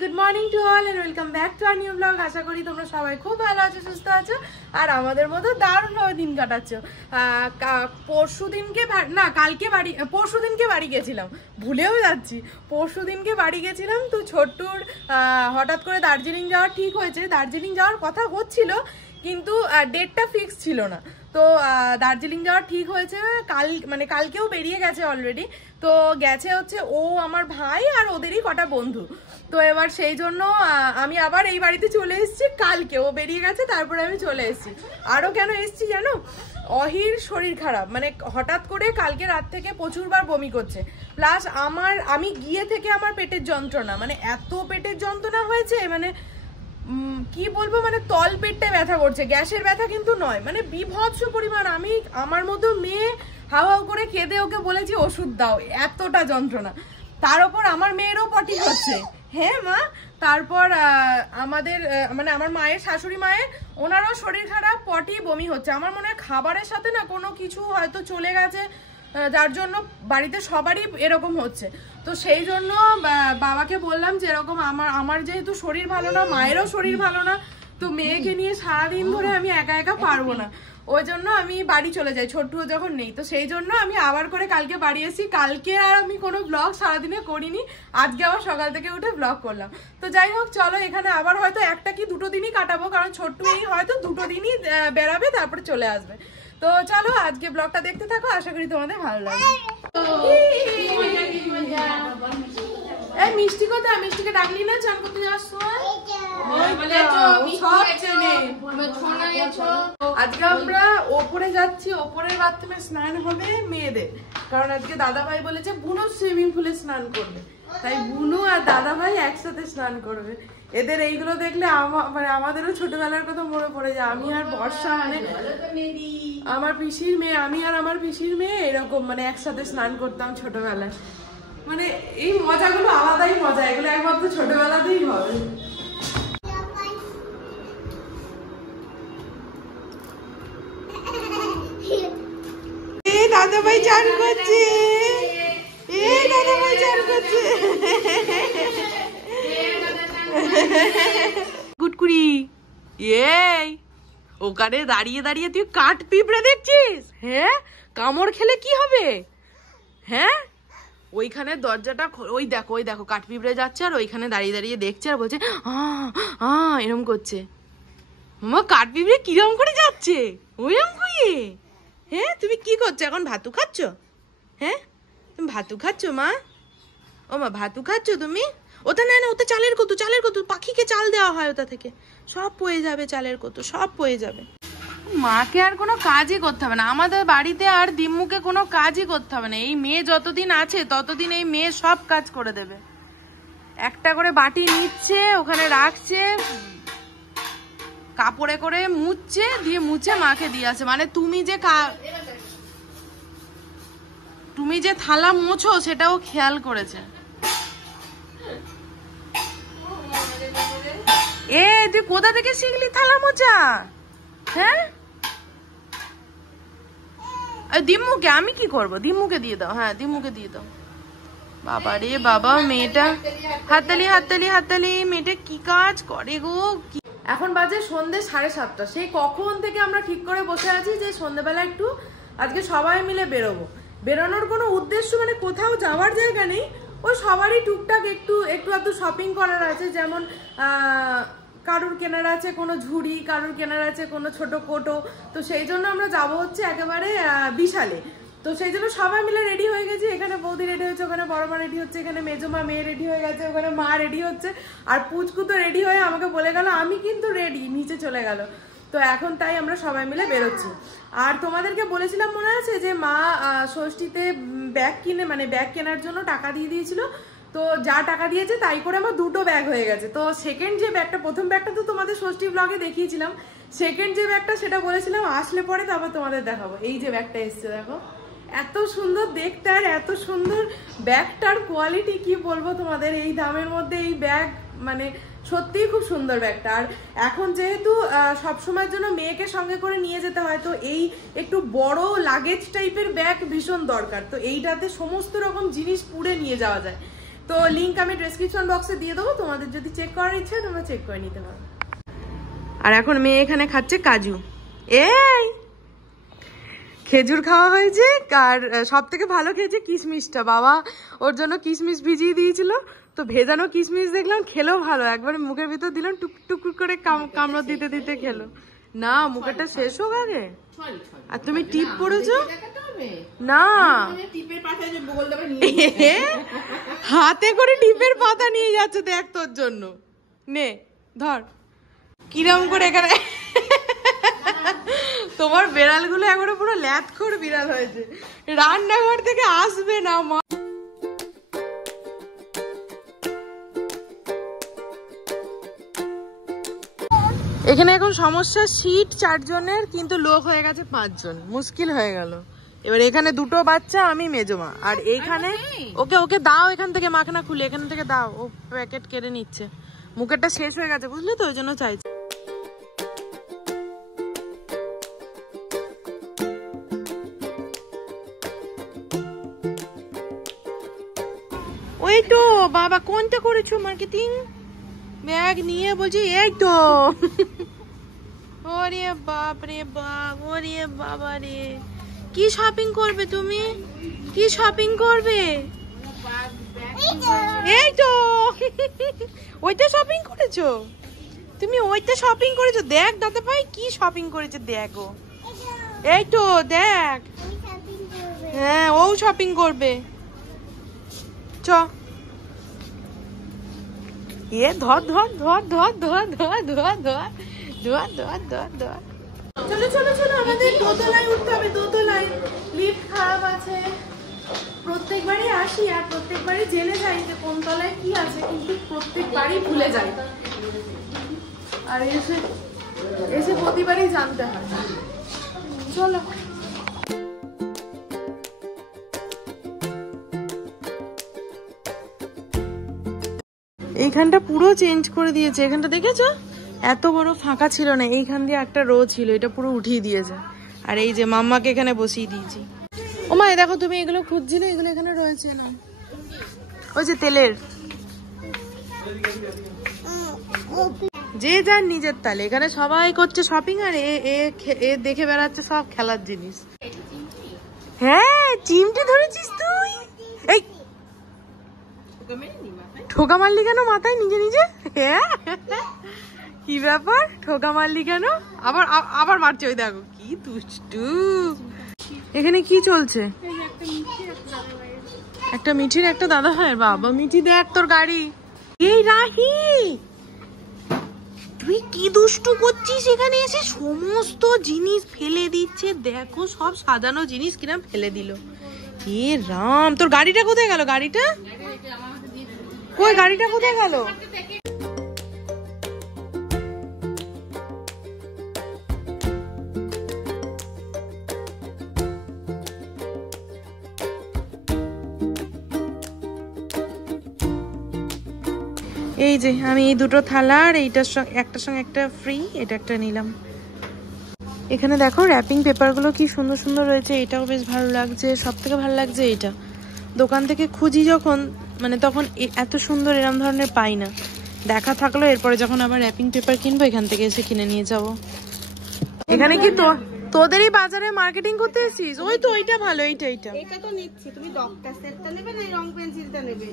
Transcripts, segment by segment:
Good morning to all and welcome back to our new blog. আশা করি তোমরা সবাই খুব ভালো আছো, সুস্থ আছো আর আমাদের মতো দারুণভাবে দিন কাটাচ্ছো। পরশুদিনকে বাড়ি গেছিলাম, ভুলেও যাচ্ছি। পরশুদিনকে বাড়ি গেছিলাম, তো ছোট্টুর হঠাৎ করে দার্জিলিং যাওয়ার ঠিক হয়েছে। দার্জিলিং যাওয়ার কথা হচ্ছিল কিন্তু ডেটটা ফিক্স ছিল না। তো দার্জিলিং যাওয়ার ঠিক হয়েছে কালকেও বেরিয়ে গেছে অলরেডি। তো গেছে হচ্ছে ও, আমার ভাই আর ওদেরই কটা বন্ধু। তো এবার সেই জন্য আমি আবার এই বাড়িতে চলে এসেছি। কালকে ও বেরিয়ে গেছে, তারপরে আমি চলে এসেছি। আরও কেন এসেছি জানো? অহির শরীর খারাপ, হঠাৎ করে কালকে রাত থেকে প্রচুরবার বমি করছে। প্লাস আমি গিয়ে থেকে আমার পেটের যন্ত্রণা, এত পেটের যন্ত্রণা হয়েছে, কি বলবো, তল পেটটা ব্যথা করছে। গ্যাসের ব্যথা কিন্তু নয়, বিভৎস পরিমাণ। আমার মতো মেয়ে হাও হাও করে কেঁদে ওকে বলেছি ওষুধ দাও, এতটা যন্ত্রণা। তার উপর আমার মেয়েরও পটি হচ্ছে। হ্যাঁ মা, তারপর আমাদের আমার মায়ের, শাশুড়ি মায়ের, ওনারও শরীর খারাপ, পটি, বমি হচ্ছে। আমার মনে হয় খাবারের সাথে না কোনো কিছু হয়তো চলে গেছে, যার জন্য বাড়িতে সবারই এরকম হচ্ছে। তো সেই জন্য বাবাকে বললাম যে এরকম আমার যেহেতু শরীর ভালো না, মায়েরও শরীর ভালো না, তো মেয়েকে নিয়ে সারাদিন ধরে আমি একা একা পারবো না। ওই জন্য আমি বাড়ি চলে যাই, ছোট্টুও যখন নেই। তো সেই জন্য আমি আবার করে কালকে বাড়ি এসেছি। কালকে আর আমি কোনো ব্লগ সারাদিনে করিনি, আজকে আবার সকাল থেকে উঠে ব্লগ করলাম। তো যাই হোক, চলো এখানে আবার হয়তো একটা কি দুটো দিনই কাটাবো, কারণ ছোট্টু এই হয়তো দুটো দিনই বেড়াবে, তারপরে চলে আসবে। তো চলো আজকে ব্লগটা দেখতে থাকো, আশা করি তোমাদের ভালো লাগবে। এই মিষ্টি কোথায়? মিষ্টিকে ডাকলি না চান করতে যাওয়ার সময়? আজকে আমরা ওপরে যাচ্ছি, ওপরের বাথরুমে স্নান হবে মেয়েদের, কারণ আজকে দাদা ভাই বলেছে বুনু সুইমিং পুলে স্নান করবে, তাই বুনু আর দাদা ভাই একসাথে স্নান করবে। এদের এইগুলো দেখলে আমাদেরও ছোটবেলার কথা মনে পড়ে যায়। আমি আর বর্ষা আমার পিসির মেয়ে, আমি আর আমার পিসির মেয়ে এরকম একসাথে স্নান করতাম ছোটবেলায়। এই মজাগুলো আলাদাই মজা, এগুলো একমাত্র ছোটবেলাতেই হবে। দাদা ভাই চান করছে, দাদা ভাই চান করছে। গুটকুড়ি, ওখানে দাঁড়িয়ে দাঁড়িয়ে তুই কাঠ পিঁপড়ে দেখছিস? হ্যাঁ, কামড় খেলে কি হবে? হ্যাঁ, ওইখানে দরজাটা, ওই দেখো কাঠ পিঁপড়ে যাচ্ছে, আর ওইখানে দাঁড়িয়ে দাঁড়িয়ে দেখছে আর বলছে এরম করছে। মামা, কাঠ পিঁপড়ে কিরম করে যাচ্ছে ওইরম করে? হ্যাঁ, তুমি কি করছো এখন? ভাতু খাচ্ছ? হ্যাঁ, তুমি ভাতু খাচ্ছ মা? ও মা, ভাতু খাচ্ছ তুমি? ওটা না, ওটা চালের কতু, পাখিকে চাল দেওয়া হয়, ওটা থেকে সব পয়ে যাবে, চালের কতু সব পয়ে যাবে। মাকে আর কোনো কাজই করতে হবে না, আমাদের বাড়িতে আর দিম্মুকে কোনো কাজই করতে হবে না। এই মেয়ে যতদিন আছে ততদিন এই মেয়ে সব কাজ করে দেবে। একটা করে বাটি নিচ্ছে, ওখানে রাখছে, কাপড়ে করে মুছছে, দিয়ে মুছে মাকে দিয়ে আসে। তুমি যে থালা মোছো সেটাও খেয়াল করেছে। তুই কোথা থেকে শিখলি থালা মোছা? হ্যাঁ, দিম্মুকে আমি কি করবো? দিম্মুকে দিয়ে দাও। হ্যাঁ, দিম্মুকে দিয়ে দাও। বাবা রে বাবা, মেয়েটা হাততালি হাততালি হাততালি, মেয়েটা কি কাজ করে গো। এখন বাজে সন্ধ্যে 7:30। সেই কখন থেকে আমরা ঠিক করে বসে আছি যে সন্ধ্যেবেলা একটু আজকে সবাই মিলে বেরোবো। বেরোনোর কোনো উদ্দেশ্য কোথাও যাওয়ার জায়গা নেই, ওই সবারই টুকটাক একটু একটু শপিং করার আছে। যেমন কারুর কেনার আছে কোনো ঝুড়ি, কারুর কেনার আছে কোনো ছোট কোটো। তো সেই জন্য আমরা যাবো হচ্ছে একেবারে বিশালে। তো সেই জন্য সবাই মিলে রেডি হয়ে গেছি। এখানে বৌদি রেডি হচ্ছে, ওখানে বড় মা রেডি হচ্ছে, এখানে মেজমা মেয়ে রেডি হয়ে গেছে, ওখানে মা রেডি হচ্ছে, আর পুচকু তো রেডি হয়ে আমাকে বলে গেল আমি কিন্তু রেডি, নিচে চলে গেল। তো এখন তাই আমরা সবাই মিলে বেরোচ্ছি। আর তোমাদেরকে বলেছিলাম মনে আছে যে মা ষষ্ঠীতে ব্যাগ ব্যাগ কেনার জন্য টাকা দিয়ে দিয়েছিল। তো যা টাকা দিয়েছে তাই করে আমার দুটো ব্যাগ হয়ে গেছে। তো সেকেন্ড যে ব্যাগটা, প্রথম ব্যাগটা তো তোমাদের ষষ্ঠী ব্লগে দেখিয়েছিলাম, সেকেন্ড যে ব্যাগটা সেটা বলেছিলাম আসলে পরে তারপর তোমাদের দেখাবো। এই যে ব্যাগটা এসছে দেখো, এত সুন্দর দেখতে, আর এত সুন্দর ব্যাগটার কোয়ালিটি কি বলবো তোমাদের। এই দামের মধ্যে এই ব্যাগ সত্যিই খুব সুন্দর ব্যাগটা। আর এখন যেহেতু সবসময়ের জন্য মেয়েকে সঙ্গে করে নিয়ে যেতে হয়, তো এই একটু বড় লাগেজ টাইপের ব্যাগ ভীষণ দরকার। তো এইটাতে সমস্ত রকম জিনিস পুড়ে নিয়ে যাওয়া যায়। তো লিংক আমি ডেসক্রিপশন বক্সে দিয়ে দেবো, তোমাদের যদি চেক করার ইচ্ছে তোমরা চেক করে নিতে পারো। আর এখন মেয়ে এখানে খাচ্ছে কাজু। এই খেজুর খাওয়া হয়েছে, আর সব থেকে ভালো খেয়েছে কিশমিশটা। বাবা ওর জন্য কিশমিশ ভিজিয়ে দিয়েছিল, তো ভেজানো কিশমিশ দেখলাম, খেলেও ভালো। একবারে মুখের ভিতর দিলাম, টুক টুক করে কামড় দিতে দিতে খেলো। না মুখেরটা শেষ হোক আগে। আর তুমি টিপ পড়েছো না, হাতে করে টিপের পাতা নিয়ে যাচ্ছে, দেখ তোর জন্য। নে ধর কিরম করে এখানে। তোমার বিড়ালগুলো একবারে পুরো ল্যাথখোর বিড়াল হয়েছে, রান্নাঘর থেকে আসবে না মা। এখানে এখন সমস্যা সিট 4 জনের, কিন্তু লোক হয়ে গেছে 5 জন, মুশকিল হয়ে গেল। এবার এখানে 2টো বাচ্চা, আমি মেজমা, আর এইখানে ওকে ওকে দাও এখান থেকে মাখনা খুলে, এখান থেকে দাও, ও প্যাকেট কেড়ে নিচ্ছে। মুখেরটা শেষ হয়ে গেছে বুঝলি তো, ওই জন্য চাইছে। ওই তো বাবা কোনটা করেছো মার্কেটিং, ব্যাগ নিয়ে বলছি এই তো। ওরে বাপ রে বাপ, ওরে বাবা রে, কি শপিং করবে তুমি, কি শপিং করবে? এই তো ওইটা শপিং করেছো তুমি, ওইটা শপিং করেছো। দেখ দাদা ভাই কি শপিং করেছে, দেখো এই তো দেখ। হ্যাঁ ও শপিং করবে, চ এ ধর ধর ধর ধর ধর ধর ধর ধর ধর ধর ধর ধর। চলো চলো চলো, আমাদের দোতলায় উঠতে হবে, দোতলায় লিফট খারাপ আছে। প্রত্যেকবারই আসি আর প্রত্যেকবারই জেনে যাই যে কোন তলায় কি আছে, কিন্তু প্রত্যেকবারই ভুলে যাই, আর এসে এসে প্রতিবারই জানতে হয়। চলো এইখানটা পুরো চেঞ্জ করে দিয়েছে, এখানটা দেখেছো এত বড় ফাঁকা ছিল না, এইখান দিয়ে একটা রো ছিল, এটা পুরো উঠিয়ে দিয়েছে। আর এই যে মাম্মাকে এখানে বসিয়ে দিয়েছি। ও মা দেখো তুমি এগুলো খুঁজছিলে, এগুলো এখানে রয়েছে না, ওই যে তেলের, যে যার নিজের তালে। এখানে সবাই করছে শপিং, আর এ দেখে বেড়াচ্ছে সব খেলার জিনিস। হ্যাঁ চিমটি ধরেছিস তুই, এই ঠোকা মারলি কেন মাথায় নিজে নিজে? হ্যাঁ কি ব্যাপার, ঠোকা মারলি কেন? আবার আবার মারছে, ওই দেখো কি দুষ্টু। এখানে কি চলছে? একটা মিঠির একটা দাদা ভাইয়ের। বাবা মিঠি দেখ তোর গাড়ি। এই রাহি তুই কি দুষ্টু করছিস, এখানে এসে সমস্ত জিনিস ফেলে দিচ্ছে। দেখো সব সাজানো জিনিস কিরম ফেলে দিল। এ রাম, তোর গাড়িটা কোথায় গেল? গাড়িটা কই, গাড়িটা কোথায় গেল? এই যে আমি এই 2টো থালা আর এইটার একটার সঙ্গে একটা ফ্রি, এটা একটা নিলাম। এখানে দেখো র্যাপিং পেপারগুলো কি সুন্দর সুন্দর রয়েছে, এটাও বেশ ভালো লাগছে। সব থেকে ভালো লাগছে এইটা, দোকান থেকে খুঁজি যখন, মানে তখন এত সুন্দর এরম ধরনের পাই না। দেখা থাকলো, এরপরে যখন আবার র্যাপিং পেপার কিনবো এখান থেকে এসে কিনে নিয়ে যাব। এখানে কি তোদেরই বাজারে মার্কেটিং করতে এসেছিস? ওই তো ওইটা ভালো, এইটা এইটা এটা তো নিচ্ছি। তুমি ডক্টর সেটটা নেবে না রং পেন্সিলটা নেবে?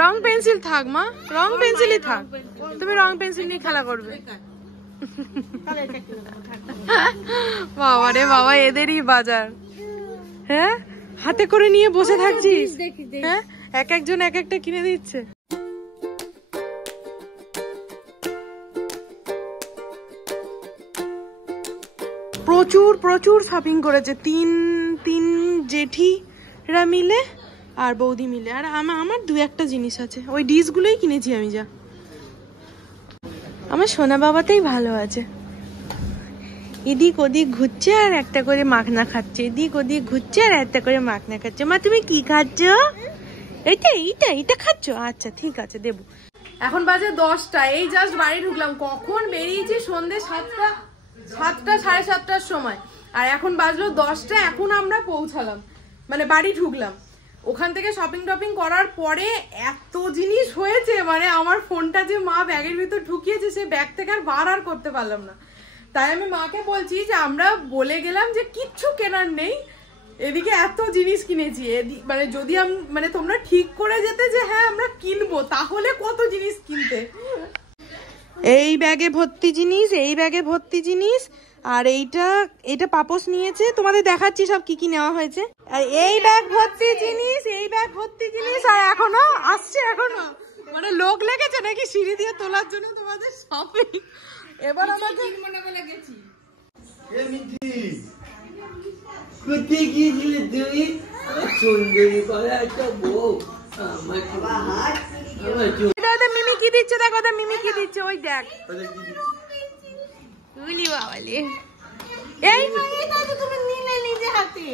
রং পেন্সিল থাক মা, রং পেন্সিলই থাক, তুমি রং পেন্সিল নিয়ে খেলা করবে। বাবা রে বাবা, এদেরই বাজার। হ্যাঁ হাতে করে নিয়ে বসে থাকছিস, হ্যাঁ এক একজন এক একটা কিনে দিচ্ছে। প্রচুর প্রচুর শপিং করেছে, তিন জেঠিরা মিলে আর বৌদি মিলে। আর আমার 2-1টা জিনিস আছে, ওই ডিশগুলোই কিনেছি আমি। যা আমার সোনা বাবাতেই ভালো আছে, এদিক ওদিক ঘুরছে আর একটা করে মাখনা খাচ্ছে, এদিক ওদিক ঘুরছে আর একটা করে মাখনা খাচ্ছে। মা তুমি কি খাচ্ছ? এইটা এইটা এটা খাচ্ছ? আচ্ছা ঠিক আছে দেবো। এখন বাজে 10টা, এই জাস্ট বাড়ি ঢুকলাম। কখন বেরিয়েছি? সন্ধ্যে 7টা 7টা 7:30টার সময়। আর এখন বাজলো 10টা, এখন আমরা পৌঁছালাম, মানে বাড়ি ঢুকলাম। ওখান থেকে শপিং টপিং করার পরে এত জিনিস হয়েছে, মানে আমার ফোনটা যে মা ব্যাগের ভিতর ঢুকিয়েছে, সে ব্যাগ থেকে আর বার আর করতে পারলাম না। তাই আমি মাকে বলছি যে আমরা বলে গেলাম যে কিচ্ছু কেনার নেই, এদিকে এত জিনিস কিনেছি, মানে যদি মানে তোমরা ঠিক করে যেতে যে হ্যাঁ আমরা কিনবো, তাহলে কত জিনিস কিনতে। এই ব্যাগে ভর্তি জিনিস, এই ব্যাগে ভর্তি জিনিস, আর এইটা পাপোস নিয়েছে, তোমাদের দেখাচ্ছি সব কি কি নেওয়া হয়েছে। আর এই ব্যাগ ভর্তি জিনিস, এই ব্যাগ ভর্তি জিনিস, আর এখনো আসছে, এখনো মানে লোক লেগেছে নাকি সিঁড়ি দিয়ে তোলার জন্য তোমাদের শপিং। এবার আমাকে মনে করে গেছি। কোথায় গিয়েছিলে তুমি? সুন্দরী করে একটা বউ, আমার মিমি কি দিচ্ছে, দেখ ওদের মিমি কি দিচ্ছে, ওই দেখ। এই তুমি নিলে নিজে হাতে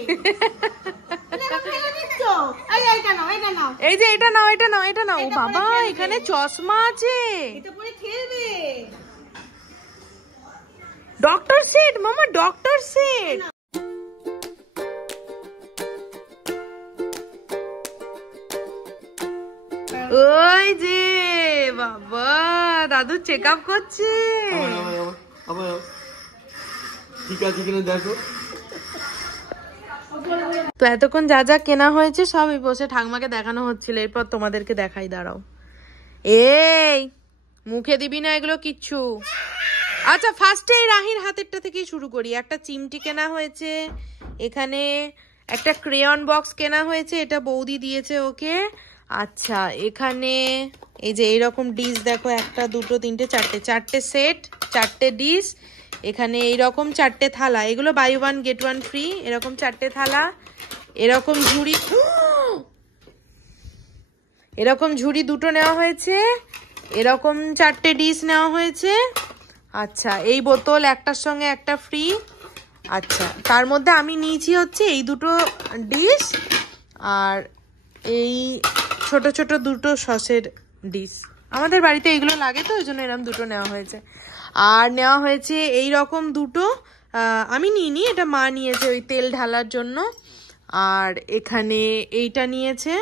এই যে এটা নাও, এটা নাও, এটা নাও। ও বাবা, এখানে চশমা আছে, এটা পরে খেলবে। ডক্টর সেট মামা, ডক্টর সেট। ওই যে বাবা, দাদু চেক আপ করছে। ঠিক আছে কিনা দেখো। তো এতক্ষণ যা যা কেনা হয়েছে সবই বসে ঠাকমাকে দেখানো হচ্ছিল, এরপর তোমাদেরকে দেখাই, দাঁড়াও। এই মুখে দিবি না এগুলো কিচ্ছু। আচ্ছা, ফার্স্টে এই রাহির হাতেরটা থেকেই শুরু করি। একটা চিমটি কেনা হয়েছে, এখানে একটা ক্রেয়ন বক্স কেনা হয়েছে, এটা বৌদি দিয়েছে ওকে। আচ্ছা, এখানে এই যে এইরকম ডিশ দেখো, 1 2 3 4টে সেট, 4টে ডিশ। এখানে এইরকম 4টে থালা, এগুলো বাই 1 গেট 1 ফ্রি, এরকম 4টে থালা। এরকম ঝুড়ি, এরকম ঝুড়ি 2টো নেওয়া হয়েছে, এরকম 4টে ডিশ নেওয়া হয়েছে। আচ্ছা, এই বোতল একটার সঙ্গে একটা ফ্রি। আচ্ছা, তার মধ্যে আমি নিয়েছি হচ্ছে এই 2টো ডিশ আর এই ছোট ছোট 2টো সসের ডিশ। আমাদের বাড়িতে এইগুলো লাগে তো, ওই জন্য এরকম 2টো নেওয়া হয়েছে। আর নেওয়া হয়েছে এই রকম 2টো, আমি নিইনি, এটা মা নিয়েছে ওই তেল ঢালার জন্য। আর এখানে এইটা নিয়েছে,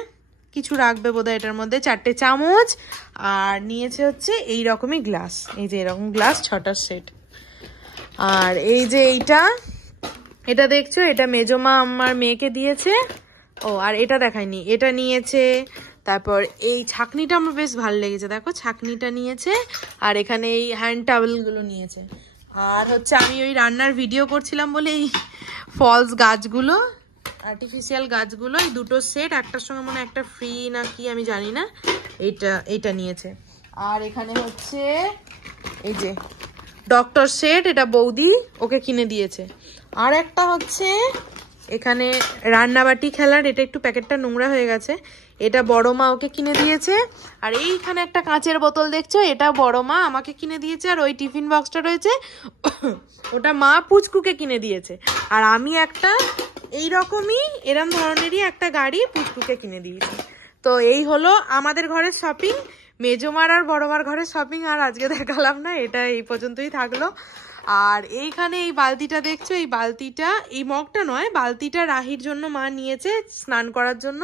কিছু রাখবে বোধহয় এটার মধ্যে, 4টে চামচ। আর নিয়েছে হচ্ছে এই রকমই গ্লাস, এই যে এরকম গ্লাস 6টার সেট। আর এই যে এটা দেখছো, এটা মেজমা আমার মেয়েকে দিয়েছে। ও, আর এটা দেখায়নি, এটা নিয়েছে। তারপর এই ছাকনিটা আমার বেশ ভালো লেগেছে, দেখো ছাকনিটা নিয়েছে। আর এখানে এই হ্যান্ড টাওয়েলগুলো নিয়েছে। আর হচ্ছে আমি ওই রান্নার ভিডিও করছিলাম বলে এই ফলস গাছগুলো, আর্টিফিশিয়াল গাছগুলো, এই 2টো সেট, একটার সঙ্গে মনে একটা ফ্রি না কি আমি জানি না, এইটা নিয়েছে। আর এখানে হচ্ছে এই যে ডক্টর সেট, এটা বৌদি ওকে কিনে দিয়েছে। আর একটা হচ্ছে এখানে রান্নাবাটি খেলার, এটা একটু প্যাকেটটা নোংরা হয়ে গেছে, এটা বড় মা ওকে কিনে দিয়েছে। আর এইখানে একটা কাঁচের বোতল দেখছো, এটা বড় মা আমাকে কিনে দিয়েছে। আর ওই টিফিন বক্সটা রয়েছে, ওটা মা পুচকুকে কিনে দিয়েছে। আর আমি একটা এইরকমই এরম ধরনেরই একটা গাড়ি পুচকুকে কিনে দিয়েছি। তো এই হলো আমাদের ঘরের শপিং, মেজমার আর বড়মার ঘরের শপিং আর আজকে দেখালাম না, এটা এই পর্যন্তই থাকলো। আর এইখানে এই বালতিটা দেখছো, এই বালতিটা, এই মগটা নয়, বালতিটা রাহির জন্য মা নিয়েছে স্নান করার জন্য।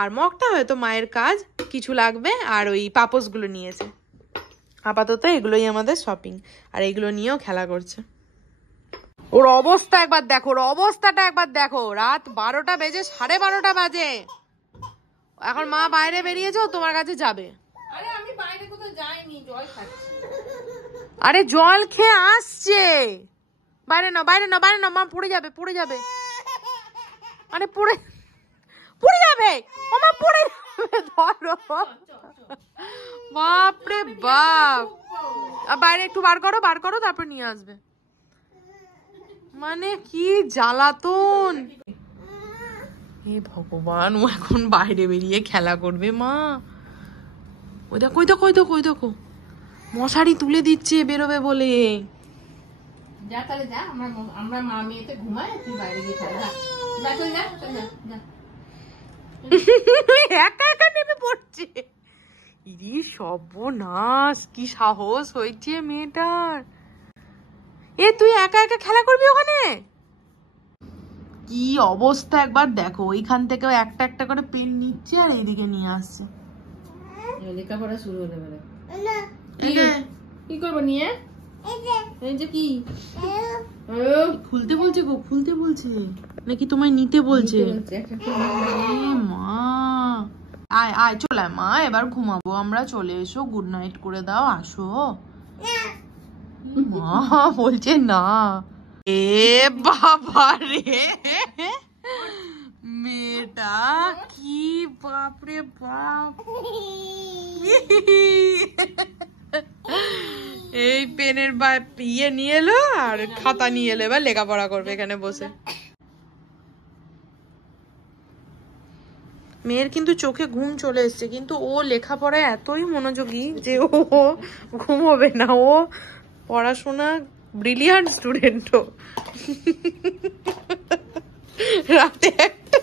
আর মগটা হয়তো মায়ের কাজ কিছু লাগবে। আর ওই পাপোসগুলো নিয়েছে। আপাতত এগুলোই আমাদের শপিং, আর এগুলো নিয়েও খেলা করছে। ওর অবস্থা একবার দেখো, ওর অবস্থাটা একবার দেখো, রাত 12টা বেজে 12:30 বাজে, এখন মা বাইরে বেরিয়েছে, তোমার কাছে যাবে। আরে আমি বাইরে কোথাও যাইনি, জল খাচ্ছি। আরে জল খেয়ে আসছে, বাইরে না, বাইরে না, বাইরে না, মা পড়ে যাবে, পড়ে যাবে। আরে পড়ে যাবে, ও মা পড়ে যাবে, ধরো। বাপরে বাপ, বাইরে একটু বার করো, তারপর নিয়ে আসবে। মানে কি জ্বালাতন, হে ভগবান, ও এখন বাইরে বেরিয়ে খেলা করবে। মা ওই দেখো মশারি তুলে দিচ্ছে বেরোবে বলে। যা তাহলে যা, আমরা মা মেয়েতে ঘুমাই, তুই বাইরে গিয়ে খেলা, যা চল, যা একা একা নেমে পড়ছে। ইরি সর্বনাশ, কি সাহস হয়েছে মেয়েটার। এ তুই একা একা খেলা করবি ওখানে? কি অবস্থা একবার দেখো, ওইখান থেকে একটা একটা করে পেন নিচ্ছে আর এইদিকে নিয়ে আসছে। লেখাপড়া শুরু হতে পারে। কি করবো নিয়ে? এই যে কি খুলতে বলছে গো, খুলতে বলছে নাকি তোমায় নিতে বলছে? মা আয় আয় চলে আয় মা, এবার ঘুমাবো আমরা, চলে এসো, গুড নাইট করে দাও, আসো। মা বলছে না। এ বাবা রে, মেয়েটা কি বাপরে বাপ। এই পেনের ইয়ে নিয়ে এলো আর খাতা নিয়ে এলো, এবার লেখাপড়া করবে এখানে বসে। মেয়ের কিন্তু চোখে ঘুম চলে এসছে, কিন্তু ও লেখাপড়ায় এতই মনোযোগী যে ও ঘুমোবে না। ও পড়াশোনা ব্রিলিয়ান্ট স্টুডেন্ট। ও রাতে একটা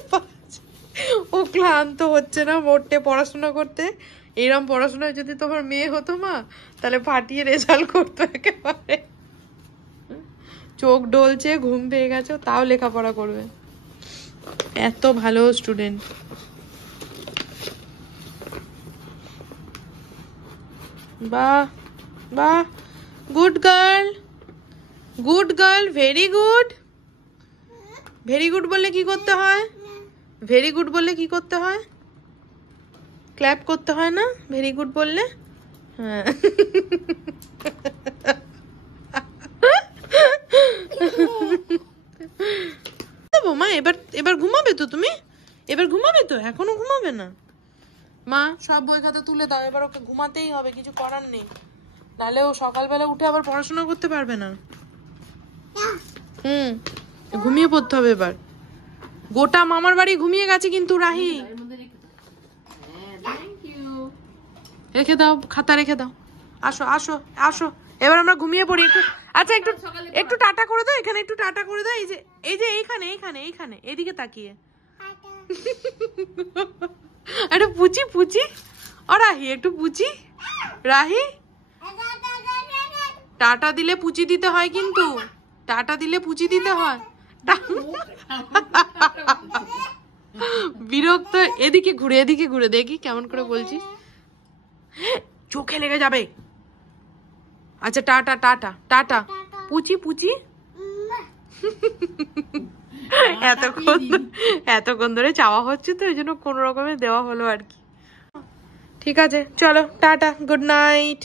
ও ক্লান্ত হচ্ছে না মোটে পড়াশোনা করতে। এরম পড়াশোনায় যদি তোমার মেয়ে হতো মা, তাহলে ফাটিয়ে রেজাল্ট করতো একেবারে। চোখ ডলছে, ঘুম পেয়ে গেছে, তাও লেখাপড়া করবে, এত ভালো স্টুডেন্ট। বাহ বাহ, good girl, good girl, very good. Very good বললে কি করতে হয়? ভেরি গুড বললে কি করতে হয়? ক্ল্যাপ করতে হয় না ভেরি গুড বললে? হ্যাঁ। মা এবার এবার ঘুমাবে তো তুমি? এবার ঘুমাবে তো? এখনো ঘুমাবে না? মা সব বই খাতা তুলে দাও, এবার ওকে ঘুমাতেই হবে, কিছু করার নেই, নাহলে ও সকালবেলা উঠে আবার পড়াশোনা করতে পারবে না। ঘুমিয়ে পড়তে হবে এবার। গোটা মামার বাড়ি ঘুমিয়ে গেছে কিন্তু রাহি। রেখে দাও, খাতা রেখে দাও, আসো আসো আসো, এবার আমরা ঘুমিয়ে পড়ি একটু। আচ্ছা একটু একটু টাটা করে দাও, এখানে একটু টাটা করে দাও, এই যে এই যে এইখানে এইখানে এইখানে এদিকে তাকিয়ে। একটু পুচি পুচি, ও রাহি একটু পুচি। রাহি টাটা দিলে পুচি দিতে হয়, কিন্তু টাটা দিলে পুচি দিতে হয়। বিরক্ত। এদিকে ঘুরে, এদিকে ঘুরে দেখি কেমন করে বলছিস, চোখে লেগে যাবে। আচ্ছা টাটা টাটা টাটা, পুচি পুচি। এতক্ষণ ধরে চাওয়া হচ্ছে তো, এই জন্য কোন রকমের দেওয়া হলো আর কি। ঠিক আছে চলো, টাটা, গুড নাইট।